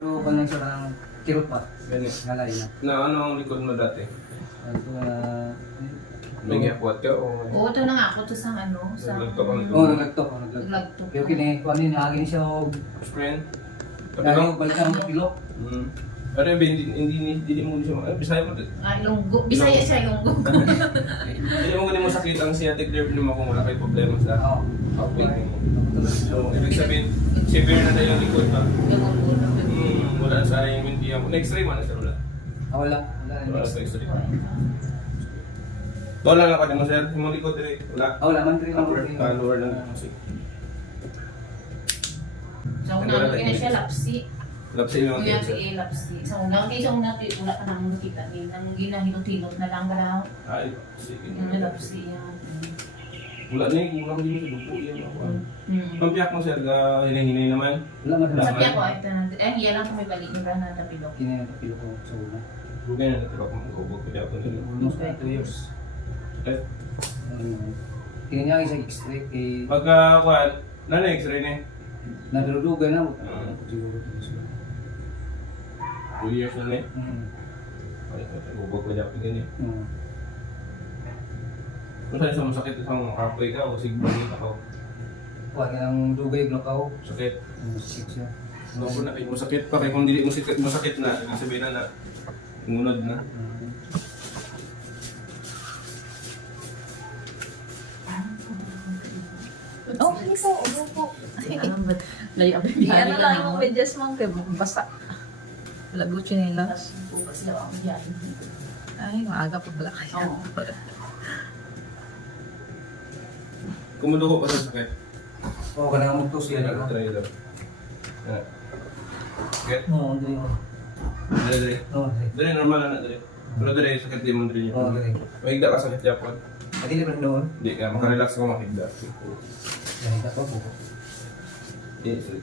Pero kung lang siya ng kirot pa, Ganyan. ngalay na. Na ano ang likod mo dati? Ito na... May giyakwat ka o... Oo, ito na nga ako to sa ano, sa... Naglagto ka ng Oo, naglagto ko. Naglagto. Pero kini, kung ano yun, nahagin siya o... Friend? Dahil balikan ang kapilo. Pero hindi mo siya ano, Bisaya mo. Ah, Ilonggo. Bisaya siya, Ilonggo. Hindi mo sakit ang sciatic nerve mo kung wala kayong problema sa Oo. kapit mo. So, ibig sabihin, severe na tayo yung likod pa. Ilonggo na. Wala sa yung hindi mo. Next-ray mo na sir, wala. Wala. Wala sa x-ray. Wala lang ako mo sir, yung likod dire. Wala. Wala man rin ako. Lower lang. Sa una, ano kina siya, lapsi. Lapsi yung Kung mga yan si lapsi. Sa una, kaya sa una, wala ka nang nakita. Nang ginahilot-hilot na lang pala. Ay, sige. Lapsi yan. Wala na yung kulang din sa dupo yan. Mm. Pampiyak mo sir, hinahinay naman. Wala man rin. Sabi ako, ay, iya lang kung may balik nila na tapilok. Kini ang kapilo ko sa una. Bugay na natiro kung mag-ubog kaya ako nila. Almost 2 years. Eh, Kini niya isang x-ray kay... pagka, kuhan, x-ray na eh. Nadulugan na. Siguro. 2 years na eh. Hmm. Ay, mag-ubog kaya ako ganyan. Kung saan sa masakit isang halfway ka o sigbalit ako. Kuha ka ng dugay, blokaw. Sakit. Masakit siya. Kung na kayo masakit pa, kaya kung hindi mo masakit na, ibig sabihin na ngunod na. Okay po, okay po. Alam ba? Layo ang Di ano lang yung medyas mo, kaya basta. Lago chinela. Bukas sila ako dyan. Ay, maaga pa pala kayo. Oo. Kumudugo pa sa sakit. Oo, kanang magtos Yan yan. ang trailer. Get? Oo, hindi yun. Dali. Oo, hindi. Dali, normal na dali. Pero dali, sakit din mo dali Oo, niya. hindi. Mahigda ka sakit Japon. Hindi naman noon. Hindi ka, makarelax ka makigda. Dahil ako po. Hindi, sorry.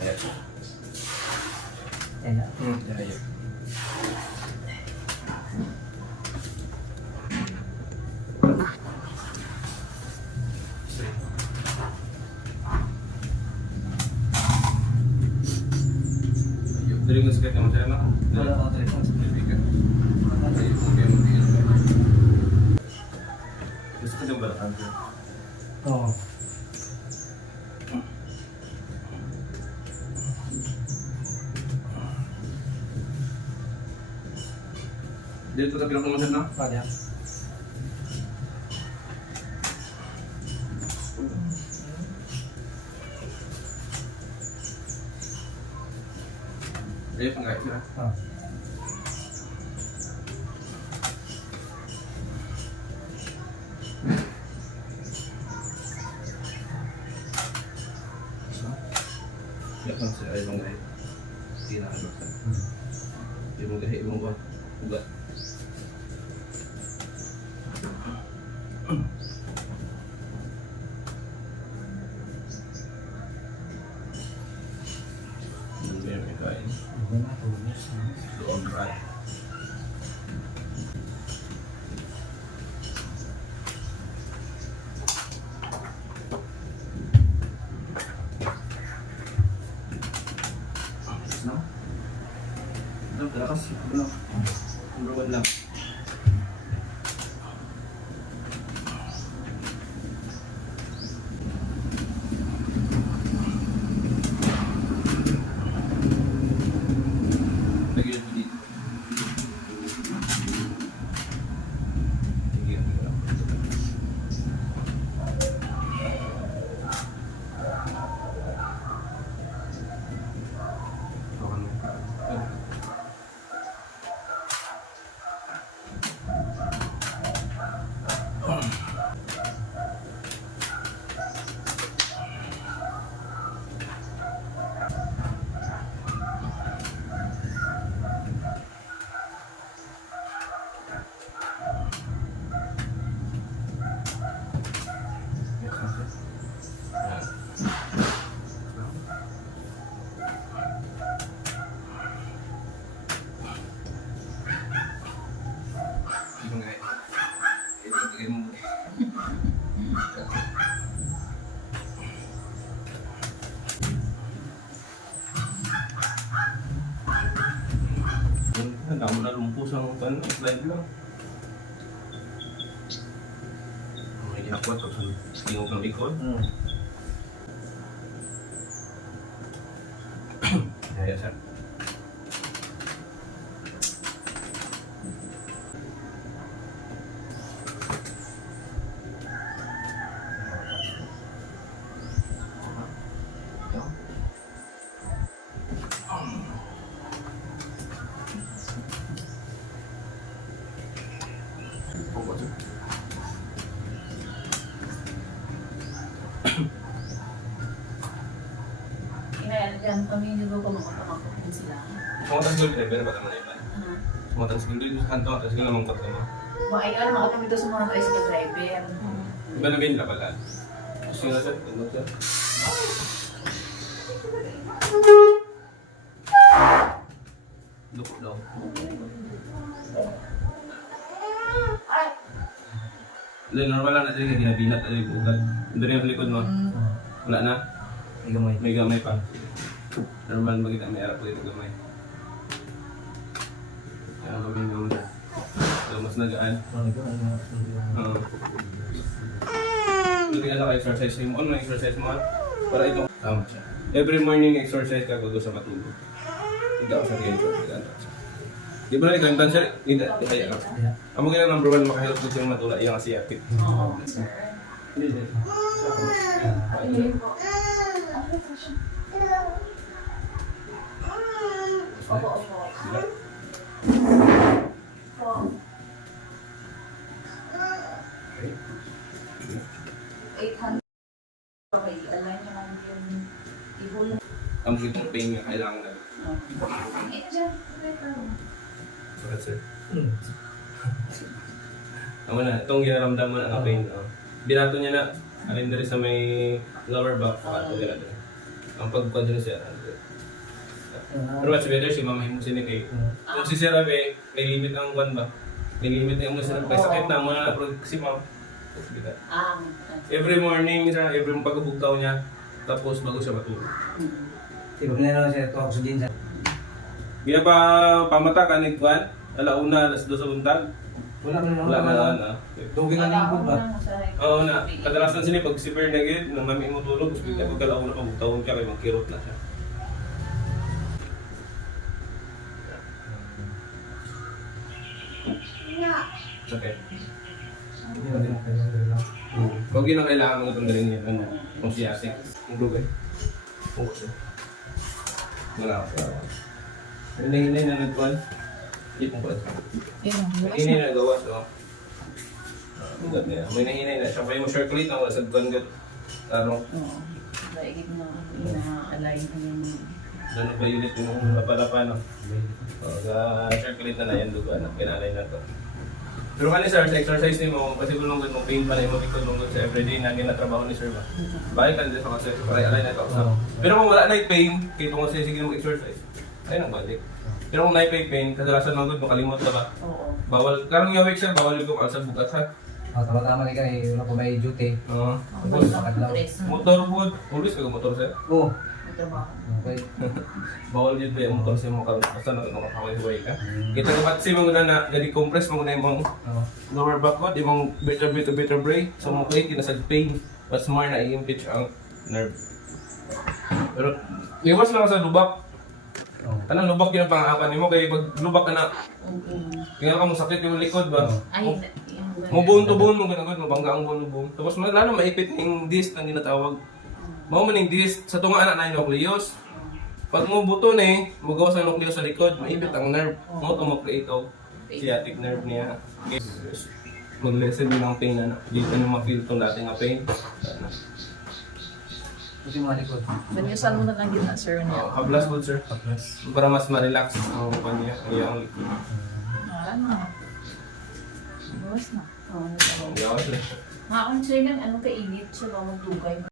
Ayan. Yan na. Ayan. Dari mo sakit mo siya na? Wala akong telephone. Gusto ko yung balakan ko. Oo. Dito ka pinakong mo siya na? Pada. Ayo pangkait na. Ah. Ya kan saya ayo pangkait. Tira ka dokter. Ibang gahi, ibang ba? Uga. Hindi may kain. Doon right. No? No, talakas. No. Number 1 lang. Lagyan mo dito. Lagyan mo lang. Damo na lumpos ang slide lang. May ginakwat o sa tingog ng likod. Kaya sir. Inayaan kami nyo ko makapamakutin sila. Sumatang siguro driver ba naman iba? Sumatang siguro dito sa kanto, tapos siguro namang kot mo. Maayaan mga kami doon sa mga tricycle driver. Iba na bin pala. Sige na sir, ano sir? Look daw. Hindi, normal lang na sila ginabinat at yung ugat. Doon yung likod mo. Wala na. May gamay. May gamay pa. Normal magkita may arap dito gamay. Kaya ang paging gamay na. So, mas nagaan. Oo. Buti ka na ka-exercise mo. Ano exercise mo? Para ito. Tama siya. Every morning exercise ka bago sa matulog. Hindi ako sa ganito. Di ba na ito yung dancer? Hindi. Kaya ka. Amo kaya number 1 makahilap dito yung matula. Yung asiatic. Oo. Sir. Hindi. Opo, opo. Opo. Okay. 800. Okay, align nyo lang yung ibon. Amo kitong pain nga kailangan na. Eh, dyan. Correct, sir. Amo na, itong ginaramdaman mo ang pain. Binato niya na, alin na rin sa may lower back, pato nila doon. Ang pagpad niya siya. Pero what's better, si mamahin mo siya kay. Kung si Sir Abe, may limit ang kwan ba? May limit yung muscle. May sakit na, muna na, pero si ma'am. Every morning, every pagkabugtaw niya, tapos bago siya matulog. Diba na siya ito ako sa din sa... Kaya pa pamata ka ni Kwan, alauna, alas 2 sa buntag. Wala na Wala na. Dugi na lingkod ba? Oo na, kadalasan sila pag si Bernagid, nang mami mo tulog, tapos bigla pag alauna pagbuktawon siya, kaya magkirot na siya. Okay. Kung kinakailangan mo itong galing yan, ano, kung siyasik, yung lugay. Puso. Wala ako. Hinay-hinay na nagkuhan. Ipong pa. Hinay na gawas, o. May nahinay na. Siya pa yung circulate na wala sa ganggat. Tarong. Oo. Daigit na ina-align ko yung... Doon ba unit yung lapalapa, no? Circulate na yan, dugo, anak. Pinalay na to. Pero kani sir, sa exercise ni mo, kasi kung lungkod mo, pain pa na yung mabikod lungkod sa everyday na ginatrabaho ni sir ba? Bakit ka nila sa kasi, para alay na ito ako. Pero kung wala na yung pain, kaya kung kasi sige mo exercise, ay nang balik. Pero kung na-pain, kadalasan magod, makalimot ka ba? Oo. Bawal, karang yung week sir, bawal yung alsa bukas ha? Tama-tama ni ka eh, wala ko may duty. Oo. Tapos Makadlaw. Motor po, always ka motor sir? Oo. trabaho. Okay. Bawal yun ba yung motor sa mga basta nakakaway-huway ka. Kita ko pati mo na compress mo na yung lower back mo, yung vertebrae, so mo kayo kinasag pain, mas more na i-impinge ang nerve. Pero iwas lang sa lubak. Anong lubak yung pang-apan mo kaya pag lubak ka na, kaya ka mo sakit yung likod ba? Ay, Mo buon to buon mo ganagod, mabangga ang buon. Tapos lalo maipit ng disc na ginatawag. Mao man ning disc sa tunga anak na nucleus. Pag mo buto ni, magawa sa nucleus sa likod, maipit ang nerve. Mo to mo-create og sciatic nerve niya. Mag-lessen din ang pain na. Dito na ma-feel tong dati nga pain. Kasi mga likod. Banyusan mo na lang gina, sir, niya. Hablas po sir. Para mas ma-relax ang kanya, ang likod. Ano? Bawas na. Oo, Yawas na. Nga, sir, ano kainit siya ba magdugay?